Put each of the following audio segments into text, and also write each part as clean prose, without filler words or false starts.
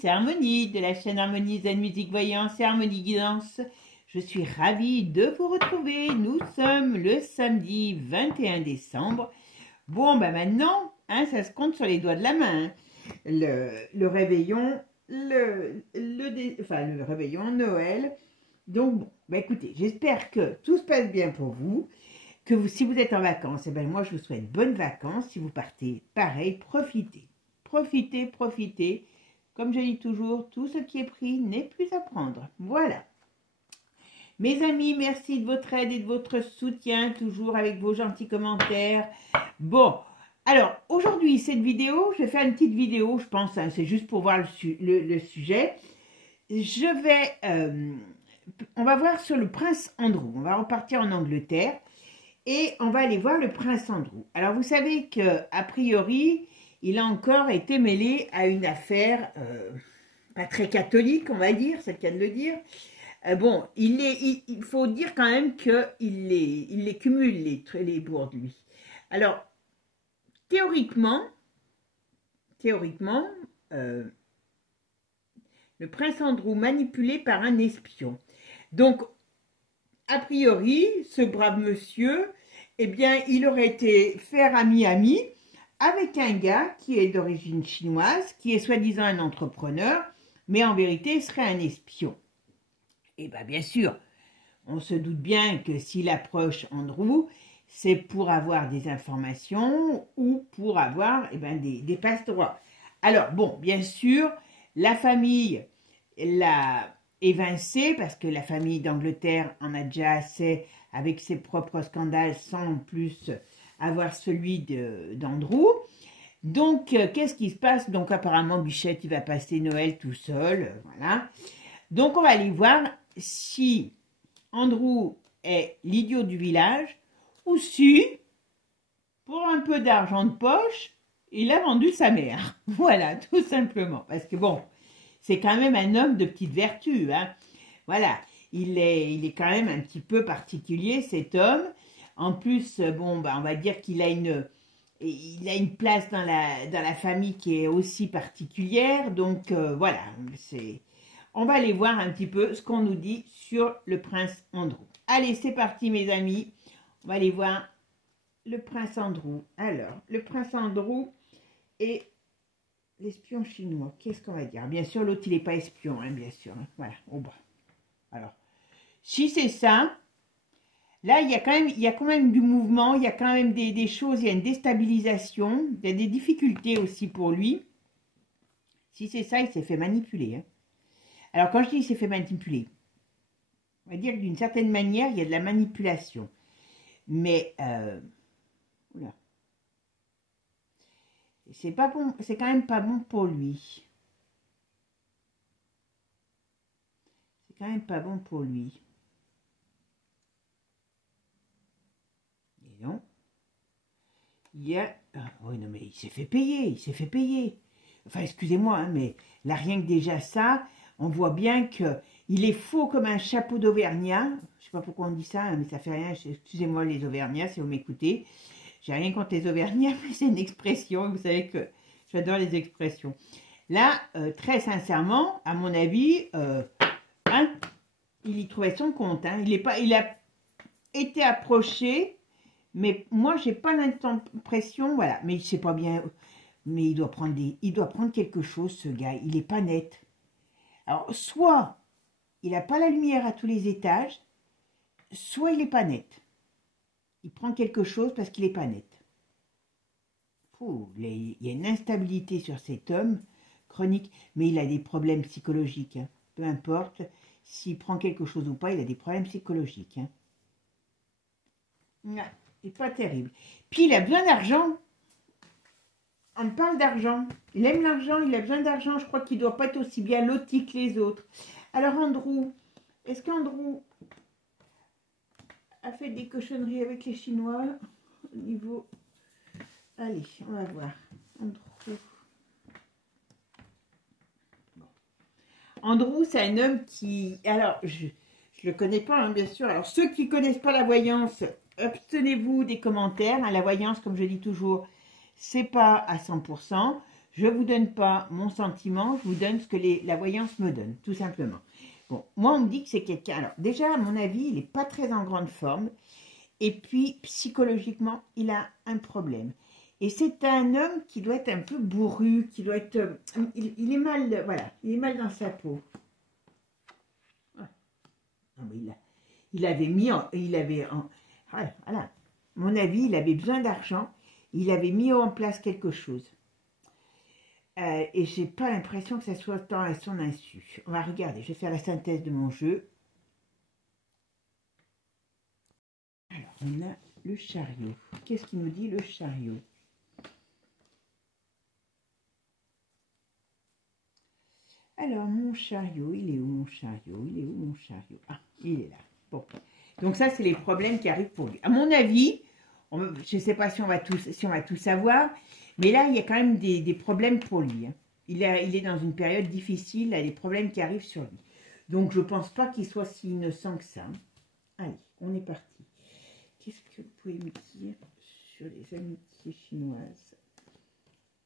c'est Harmonie de la chaîne Harmonie Zen Musique Voyance et Harmonie Guidance. Je suis ravie de vous retrouver. Nous sommes le samedi 21 décembre. Bon, ben maintenant, ça se compte sur les doigts de la main. Le réveillon, le réveillon, Noël. Donc, bon, ben écoutez, j'espère que tout se passe bien pour vous. Si vous êtes en vacances, moi je vous souhaite bonnes vacances. Si vous partez, pareil, profitez. Profitez. Comme je dis toujours, tout ce qui est pris n'est plus à prendre. Voilà. Mes amis, merci de votre aide et de votre soutien, toujours avec vos gentils commentaires. Bon, alors, aujourd'hui, cette vidéo, je vais faire une petite vidéo, je pense, c'est juste pour voir le sujet. On va voir sur le prince Andrew. On va repartir en Angleterre et on va aller voir le prince Andrew. Alors, vous savez qu'a priori, il a encore été mêlé à une affaire pas très catholique, on va dire, c'est le cas de le dire. Bon, il faut dire quand même qu'il les cumule, les bourdes, lui. Alors, théoriquement, le prince Andrew manipulé par un espion. Donc, a priori, ce brave monsieur, eh bien, il aurait été faire ami avec un gars qui est d'origine chinoise, qui est soi-disant un entrepreneur, mais en vérité, il serait un espion. Et bien sûr, on se doute bien que s'il approche Andrew, c'est pour avoir des informations ou pour avoir des passe-droits. Alors, bon, bien sûr, la famille l'a évincé parce que la famille d'Angleterre en a déjà assez avec ses propres scandales sans plus avoir celui d'Andrew. Donc, qu'est-ce qui se passe? Donc, apparemment, Bichette, il va passer Noël tout seul, voilà. Donc, on va aller voir si Andrew est l'idiot du village ou si, pour un peu d'argent de poche, il a vendu sa mère. Voilà, tout simplement. Parce que bon, c'est quand même un homme de petite vertu, hein. Voilà, il est quand même un petit peu particulier, cet homme. En plus, bon, on va dire qu'il a une place dans la famille qui est aussi particulière. Donc, voilà, on va aller voir un petit peu ce qu'on nous dit sur le prince Andrew. Allez, c'est parti, mes amis. On va aller voir le prince Andrew. Alors, le prince Andrew et l'espion chinois. Qu'est-ce qu'on va dire? Bien sûr, l'autre, il n'est pas espion, hein, bien sûr. Hein. Voilà, au bas. Alors, si c'est ça, là, il y a quand même du mouvement, il y a quand même des choses, il y a une déstabilisation, il y a des difficultés aussi pour lui. Si c'est ça, il s'est fait manipuler. Hein. Alors, quand je dis il s'est fait manipuler, on va dire que d'une certaine manière, il y a de la manipulation. Mais, oula. C'est pas bon, c'est quand même pas bon pour lui. C'est quand même pas bon pour lui. Et non. Il y a... oui, non, mais il s'est fait payer, Enfin, excusez-moi, hein, mais là, rien que déjà ça, on voit bien qu'il est faux comme un chapeau d'Auvergnat. Je sais pas pourquoi on dit ça, hein, mais ça fait rien. Excusez-moi les Auvergnats, si vous m'écoutez. J'ai rien contre les Auvergnats, mais c'est une expression. Vous savez que j'adore les expressions. Là, très sincèrement, à mon avis, il y trouvait son compte. Hein. Il a été approché, mais moi, j'ai pas l'impression, voilà. Mais c'est pas bien. Mais il doit prendre quelque chose, ce gars. Il est pas net. Alors, soit il n'a pas la lumière à tous les étages, soit il n'est pas net. Il prend quelque chose parce qu'il n'est pas net. Il y a une instabilité sur cet homme, chronique, mais il a des problèmes psychologiques. Hein. Peu importe s'il prend quelque chose ou pas, il a des problèmes psychologiques. Hein. C'est pas terrible. Puis il a besoin d'argent. On parle d'argent. Il aime l'argent, il a besoin d'argent. Je crois qu'il ne doit pas être aussi bien loti que les autres. Alors Andrew, est-ce qu'Andrew a fait des cochonneries avec les Chinois au niveau... Allez, on va voir. Andrew. Bon. Andrew, c'est un homme qui... Alors, je ne le connais pas, hein, bien sûr. Alors, ceux qui ne connaissent pas la voyance, abstenez-vous des commentaires. Hein, la voyance, comme je dis toujours, c'est pas à 100%. Je ne vous donne pas mon sentiment, je vous donne ce que la voyance me donne, tout simplement. Bon, moi, on me dit que c'est quelqu'un... Alors, déjà, à mon avis, il n'est pas très en grande forme. Et puis, psychologiquement, il a un problème. Et c'est un homme qui doit être un peu bourru, qui doit être... il est mal, voilà, il est mal dans sa peau. Ah, mais il avait mis en... voilà, à mon avis, il avait besoin d'argent. Il avait mis en place quelque chose. Et j'ai pas l'impression que ça soit tant à son insu. On va regarder, je vais faire la synthèse de mon jeu. Alors, on a le chariot. Qu'est-ce qu'il nous dit le chariot? Alors, mon chariot, il est où mon chariot? Il est où mon chariot? Ah, il est là. Bon. Donc ça, c'est les problèmes qui arrivent pour lui. À mon avis, je ne sais pas si on va tout savoir, mais là, il y a quand même des problèmes pour lui. Hein. Il est dans une période difficile, il a des problèmes qui arrivent sur lui. Donc, je ne pense pas qu'il soit si innocent que ça. Allez, on est parti. Qu'est-ce que vous pouvez me dire sur les amitiés chinoises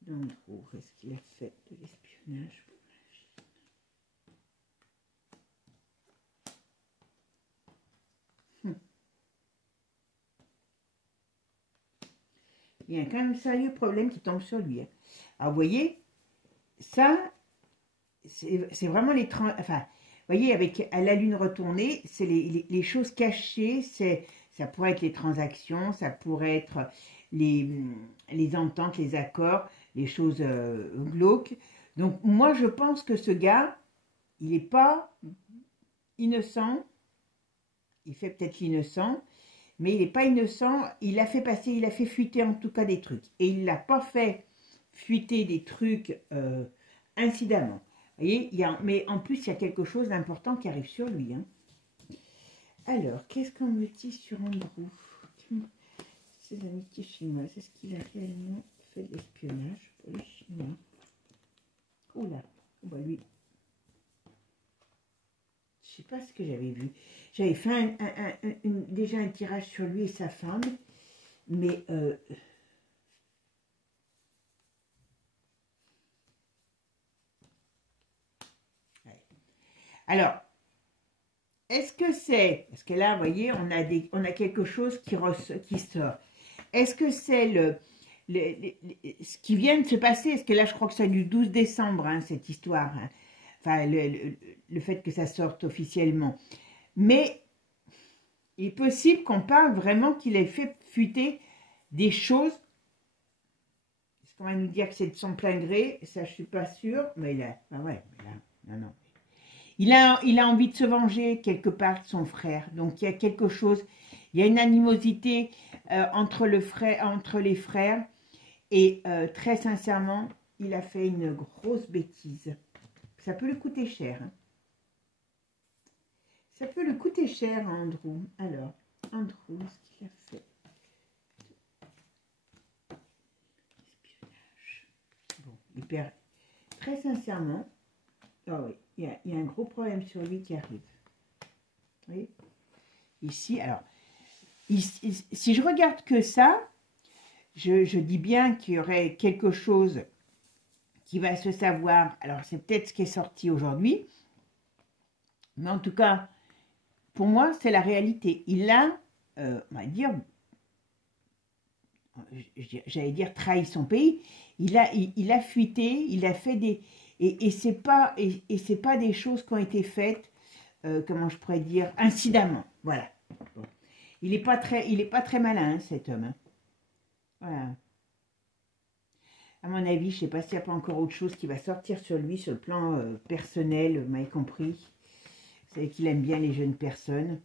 d'Andrew? Est-ce qu'il a fait de l'espionnage pour la Chine? Il y a quand même un sérieux problème qui tombe sur lui. Hein. Alors, vous voyez, ça, c'est vraiment les... Enfin, vous voyez, à la lune retournée, c'est les choses cachées, ça pourrait être les transactions, ça pourrait être les ententes, les accords, les choses glauques. Donc, moi, je pense que ce gars, il n'est pas innocent. Il fait peut-être l'innocent, mais il n'est pas innocent. Il a fait passer, il a fait fuiter en tout cas des trucs. Et il n'a pas fait fuiter des trucs incidemment. Vous voyez, mais en plus, il y a quelque chose d'important qui arrive sur lui. Hein. Alors, qu'est-ce qu'on me dit sur Andrew? Ses amitiés chinoises, est-ce qu'il a réellement fait de l'espionnage pour les Chinois? Oula, bah lui. Je sais pas ce que j'avais vu. J'avais fait déjà un tirage sur lui et sa femme, mais alors, est-ce que c'est... Parce que là, vous voyez, on a quelque chose qui sort. Est-ce que c'est ce qui vient de se passer? Est-ce que là, je crois que c'est du 12 décembre, hein, cette histoire. Hein. Enfin, le fait que ça sorte officiellement. Mais il est possible qu'on parle vraiment qu'il ait fait fuiter des choses. Est-ce qu'on va nous dire que c'est de son plein gré? Ça, je ne suis pas sûre. Mais là, ah ouais, mais là, non, non. Il a envie de se venger quelque part de son frère. Donc, il y a quelque chose, il y a une animosité entre les frères. Et très sincèrement, il a fait une grosse bêtise. Ça peut lui coûter cher. Hein. Ça peut lui coûter cher à Andrew. Alors, Andrew, ce qu'il a fait? Espionnage. Bon, il perd très sincèrement. Oh oui, il y a un gros problème sur lui qui arrive. Vous voyez? Ici, alors, si je regarde que ça, je dis bien qu'il y aurait quelque chose qui va se savoir. Alors, c'est peut-être ce qui est sorti aujourd'hui. Mais en tout cas, pour moi, c'est la réalité. Il a, on va dire, j'allais dire trahi son pays. Il a fuité, il a fait des... Et c'est pas des choses qui ont été faites, comment je pourrais dire, incidemment. Voilà. Bon. Il n'est pas très malin, hein, cet homme. Hein. Voilà. À mon avis, je ne sais pas s'il n'y a pas encore autre chose qui va sortir sur lui, sur le plan personnel, vous m'avez compris. Vous savez qu'il aime bien les jeunes personnes.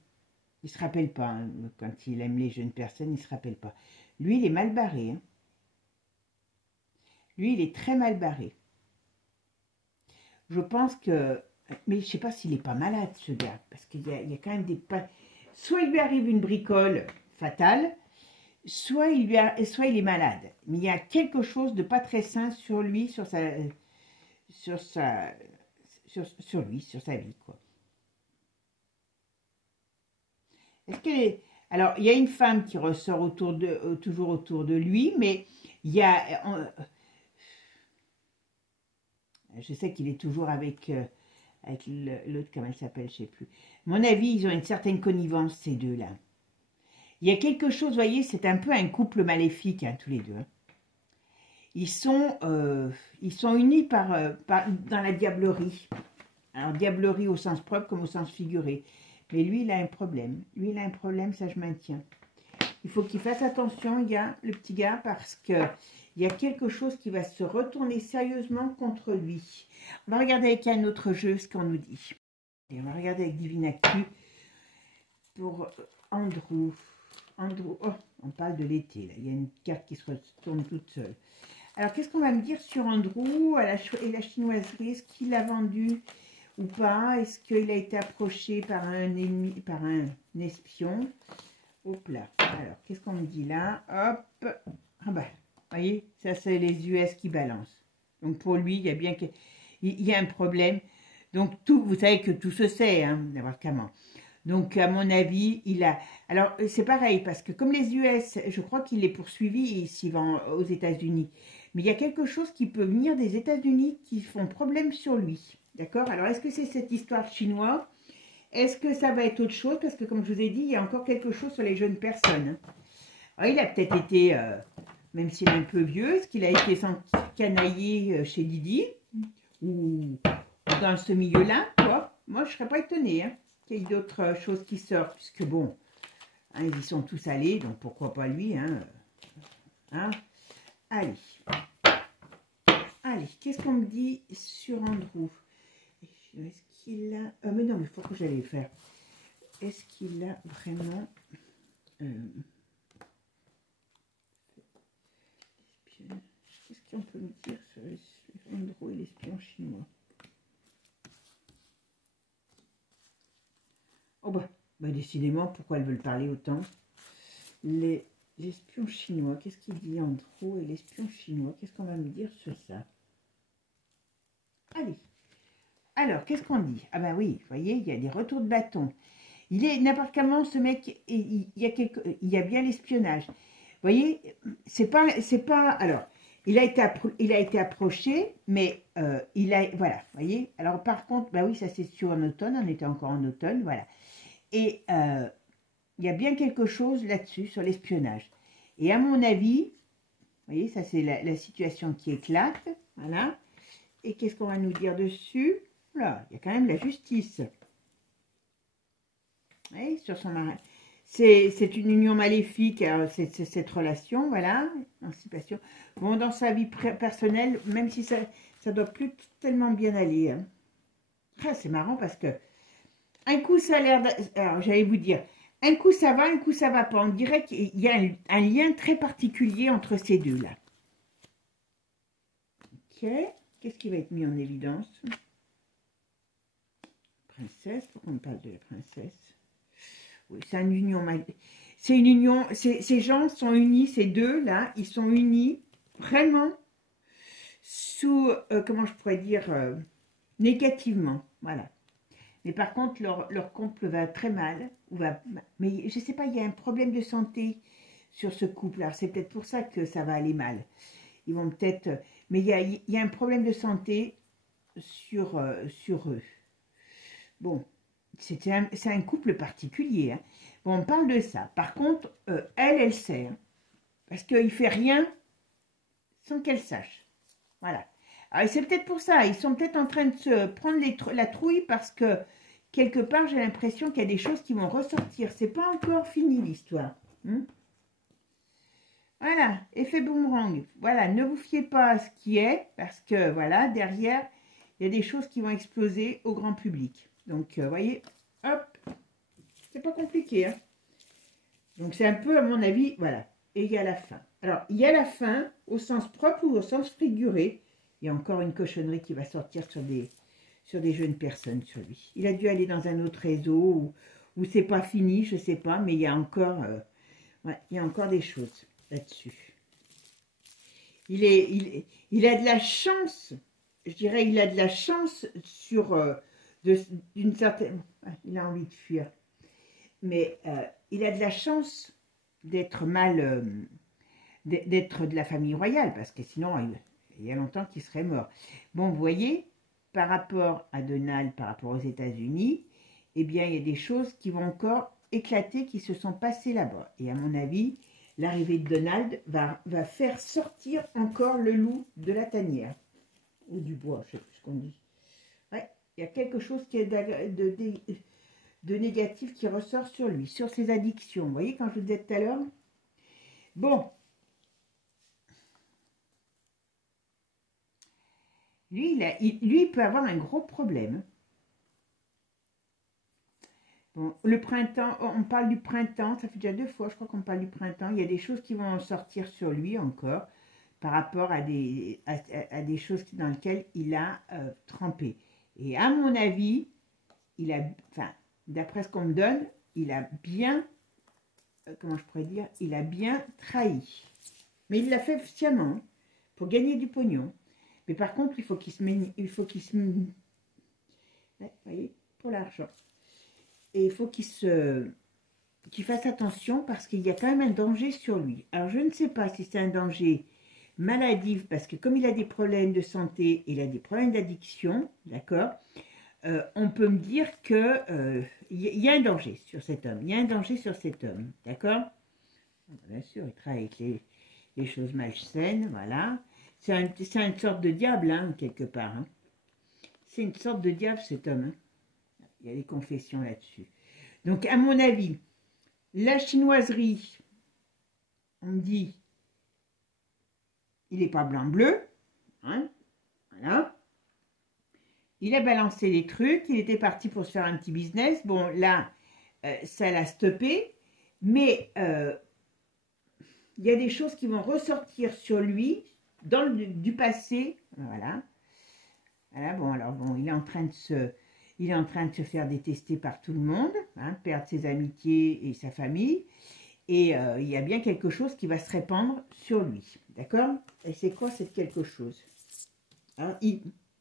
Il ne se rappelle pas, hein, quand il aime les jeunes personnes, il ne se rappelle pas. Lui, il est mal barré. Hein. Lui, il est très mal barré. Je pense que... Mais je ne sais pas s'il n'est pas malade, ce gars. Parce qu'il y a quand même des... Soit il lui arrive une bricole fatale, soit il est malade. Mais il y a quelque chose de pas très sain sur lui, sur lui, sur sa vie, quoi. Est-ce qu'elle est... Alors, il y a une femme qui ressort toujours autour de lui, mais il y a... Je sais qu'il est toujours avec l'autre, comment elle s'appelle, je sais plus. À mon avis, ils ont une certaine connivence, ces deux-là. Il y a quelque chose, vous voyez, c'est un peu un couple maléfique, hein, tous les deux. Hein. Ils sont unis dans la diablerie. Alors, diablerie au sens propre comme au sens figuré. Mais lui, il a un problème. Lui, il a un problème, ça je maintiens. Il faut qu'il fasse attention, le petit gars, parce que il y a quelque chose qui va se retourner sérieusement contre lui. On va regarder avec un autre jeu ce qu'on nous dit. Et on va regarder avec Divine Actu pour Andrew. Andrew, oh, on parle de l'été, là. Il y a une carte qui se retourne toute seule. Alors, qu'est-ce qu'on va me dire sur Andrew et la chinoiserie? Est-ce qu'il a vendu ou pas? Est-ce qu'il a été approché par un ennemi, par un espion? Hop là. Alors, qu'est-ce qu'on me dit là? Hop. Ah bah, vous voyez, ça c'est les US qui balancent. Donc pour lui, il y a bien il y a un problème. Donc tout, vous savez que tout se sait, hein, d'avoir comment. Donc à mon avis, il a... Alors c'est pareil, parce que comme les US, je crois qu'il est poursuivi s'il va aux États-Unis. Mais il y a quelque chose qui peut venir des États-Unis qui font problème sur lui. D'accord? Alors est-ce que c'est cette histoire chinoise? Est-ce que ça va être autre chose? Parce que comme je vous ai dit, il y a encore quelque chose sur les jeunes personnes. Alors, il a peut-être été, même s'il est un peu vieux, est-ce qu'il a été canaillé chez Didi? Ou dans ce milieu-là, quoi? Moi, je ne serais pas étonnée hein, qu'il y ait d'autres choses qui sortent. Puisque bon, hein, ils y sont tous allés, donc pourquoi pas lui hein, hein? Allez. Allez, qu'est-ce qu'on me dit sur Andrew? Est-ce qu'il a... mais non, mais il faut que j'allais le faire. Est-ce qu'il a vraiment... Qu'est-ce qu'on peut me dire sur Andrew et l'espion chinois? Oh bah décidément, pourquoi elles veulent parler autant? L'espion chinois, qu'est-ce qu'il dit Andrew et l'espion chinois? Qu'est-ce qu'on va me dire sur ça? Allez. Alors, qu'est-ce qu'on dit? Ah ben oui, vous voyez, il y a des retours de bâton. Il est n'importe comment, ce mec, il y a bien l'espionnage. Vous voyez, c'est pas... Alors, il a été approché, mais voilà, vous voyez. Alors, par contre, bah oui, ça c'est sûr en automne, on était encore en automne, voilà. Et il y a bien quelque chose là-dessus, sur l'espionnage. Et à mon avis, vous voyez, ça c'est la situation qui éclate, voilà. Et qu'est-ce qu'on va nous dire dessus? Là, il y a quand même la justice. Oui, sur son mari. C'est une union maléfique, c'est cette relation, voilà, émancipation. Bon, dans sa vie personnelle, même si ça doit plus tellement bien aller. Hein. Ah, c'est marrant parce que un coup ça a l'air... Alors, j'allais vous dire, un coup ça va, un coup ça va pas. On dirait qu'il y a un lien très particulier entre ces deux-là. Ok, qu'est-ce qui va être mis en évidence? Princesse, pourquoi on parle de la princesse? Oui, c'est une union. C'est une union. Ces gens sont unis, ces deux-là, ils sont unis vraiment sous, comment je pourrais dire, négativement. Voilà. Mais par contre, leur couple va très mal. Mais je ne sais pas, il y a un problème de santé sur ce couple. Alors, c'est peut-être pour ça que ça va aller mal. Ils vont peut-être... Mais il y a un problème de santé sur eux. Bon. C'est un couple particulier. Hein. Bon, on parle de ça. Par contre, elle sait. Hein, parce qu'il ne fait rien sans qu'elle sache. Voilà. Alors, c'est peut-être pour ça. Ils sont peut-être en train de se prendre la trouille parce que, quelque part, j'ai l'impression qu'il y a des choses qui vont ressortir. C'est pas encore fini, l'histoire. Hein. Voilà. Effet boomerang. Voilà. Ne vous fiez pas à ce qui est parce que, voilà, derrière, il y a des choses qui vont exploser au grand public. Donc, vous voyez, hop, c'est pas compliqué. Hein. Donc, c'est un peu, à mon avis, voilà. Et il y a la fin. Alors, il y a la fin, au sens propre ou au sens figuré. Il y a encore une cochonnerie qui va sortir sur des jeunes personnes sur lui. Il a dû aller dans un autre réseau où c'est pas fini, je sais pas, mais il y a encore, ouais, il y a encore des choses là-dessus. Il a de la chance, je dirais, il a de la chance sur... d'une certaine... Il a envie de fuir. Mais il a de la chance d'être d'être de la famille royale, parce que sinon, Il y a longtemps qu'il serait mort. Bon, vous voyez, par rapport à Donald, par rapport aux États-Unis, eh bien, il y a des choses qui vont encore éclater, qui se sont passées là-bas. Et à mon avis, l'arrivée de Donald va faire sortir encore le loup de la tanière. Ou du bois, je ne sais plus ce qu'on dit. Ouais, il y a quelque chose qui est de négatif qui ressort sur lui, sur ses addictions. Vous voyez, quand je vous disais tout à l'heure. Bon. Lui, il peut avoir un gros problème. Bon, le printemps, on parle du printemps, ça fait déjà 2 fois, je crois qu'on parle du printemps. Il y a des choses qui vont sortir sur lui encore, par rapport à des choses dans lesquelles il a trempé. Et à mon avis, enfin, d'après ce qu'on me donne, il a bien, comment je pourrais dire, il a bien trahi. Mais il l'a fait sciemment, pour gagner du pognon. Mais par contre, il faut qu'il se ouais, vous voyez, pour l'argent. Et il faut qu'il fasse attention parce qu'il y a quand même un danger sur lui. Alors, je ne sais pas si c'est un danger maladif, parce que comme il a des problèmes de santé, il a des problèmes d'addiction, d'accord, on peut me dire que y a un danger sur cet homme. Il y a un danger sur cet homme, d'accord. Bien sûr, il travaille avec les choses malsaines, voilà. C'est une sorte de diable, hein, quelque part. Hein. C'est une sorte de diable, cet homme. Hein. Il y a des confessions là-dessus. Donc, à mon avis, la chinoiserie, on me dit, il n'est pas blanc-bleu. Hein, voilà. Il a balancé les trucs. Il était parti pour se faire un petit business. Bon, là, ça l'a stoppé. Mais il y a des choses qui vont ressortir sur lui dans du passé. Voilà. Voilà, bon, alors, bon, il est en train de se faire détester par tout le monde, hein, perdre ses amitiés et sa famille. Et il y a bien quelque chose qui va se répandre sur lui. D'accord? Et c'est quoi cette quelque chose? Alors,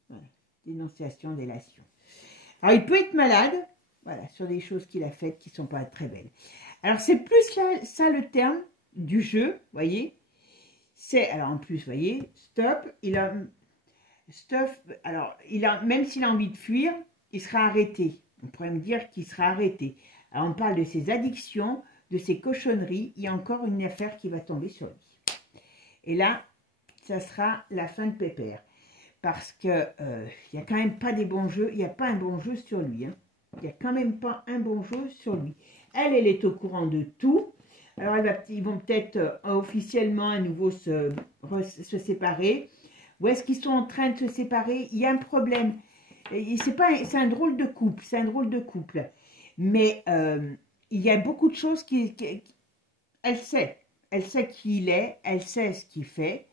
voilà, dénonciation, délation. Alors, il peut être malade, voilà, sur des choses qu'il a faites qui ne sont pas très belles. Alors, c'est plus ça le terme du jeu, vous voyez? C'est, alors en plus, vous voyez, stop, alors, même s'il a envie de fuir, il sera arrêté. On pourrait me dire qu'il sera arrêté. Alors, on parle de ses addictions, de ses cochonneries. Il y a encore une affaire qui va tomber sur lui. Et là, ça sera la fin de Pépère. Parce que il n'y a quand même pas des bons jeux. Il n'y a pas un bon jeu sur lui. Hein. Il n'y a quand même pas un bon jeu sur lui. Elle est au courant de tout. Alors, ils vont peut-être officiellement à nouveau se séparer. Ou est-ce qu'ils sont en train de se séparer? Il y a un problème. C'est un drôle de couple. C'est un drôle de couple. Mais il y a beaucoup de choses elle sait. Elle sait qui il est. Elle sait ce qu'il fait.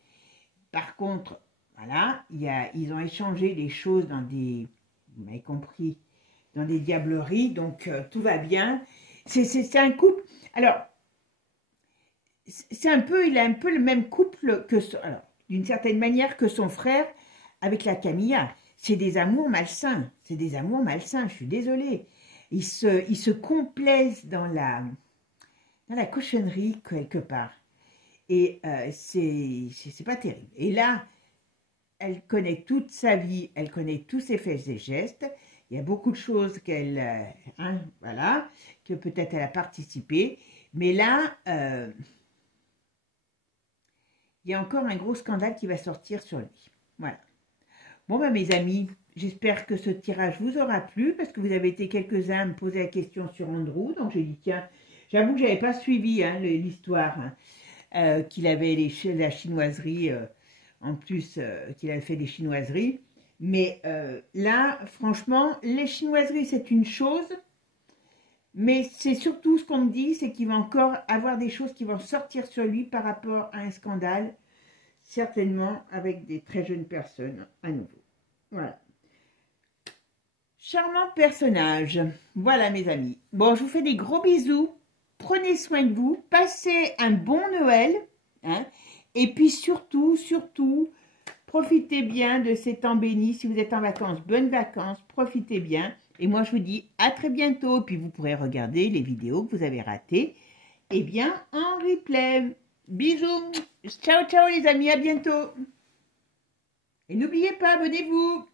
Par contre, voilà, ils ont échangé des choses dans des... Vous m'avez compris, dans des diableries. Donc, tout va bien. C'est un couple... Alors, il a un peu le même couple que... Alors, d'une certaine manière que son frère avec la Camilla. C'est des amours malsains. C'est des amours malsains, je suis désolée. Ils se complaisent dans la cochonnerie quelque part. Et c'est pas terrible. Et là, elle connaît toute sa vie, elle connaît tous ses faits et gestes. Il y a beaucoup de choses voilà, que peut-être elle a participé. Mais là, il y a encore un gros scandale qui va sortir sur lui. Voilà. Bon, ben, mes amis, j'espère que ce tirage vous aura plu, parce que vous avez été quelques-uns à me poser la question sur Andrew. Donc, j'ai dit, tiens, j'avoue que je n'avais pas suivi hein, l'histoire qu'il avait la chinoiserie, en plus qu'il avait fait des chinoiseries. Mais là, franchement, les chinoiseries, c'est une chose. Mais c'est surtout ce qu'on me dit, c'est qu'il va encore avoir des choses qui vont sortir sur lui par rapport à un scandale, certainement avec des très jeunes personnes à nouveau. Voilà. Charmant personnage. Voilà mes amis. Bon, je vous fais des gros bisous. Prenez soin de vous. Passez un bon Noël. Hein, et puis surtout, profitez bien de ces temps bénis. Si vous êtes en vacances, bonnes vacances. Profitez bien. Et moi, je vous dis à très bientôt. Puis vous pourrez regarder les vidéos que vous avez ratées. Eh bien, en replay. Bisous. Ciao, ciao les amis. À bientôt. Et n'oubliez pas, abonnez-vous.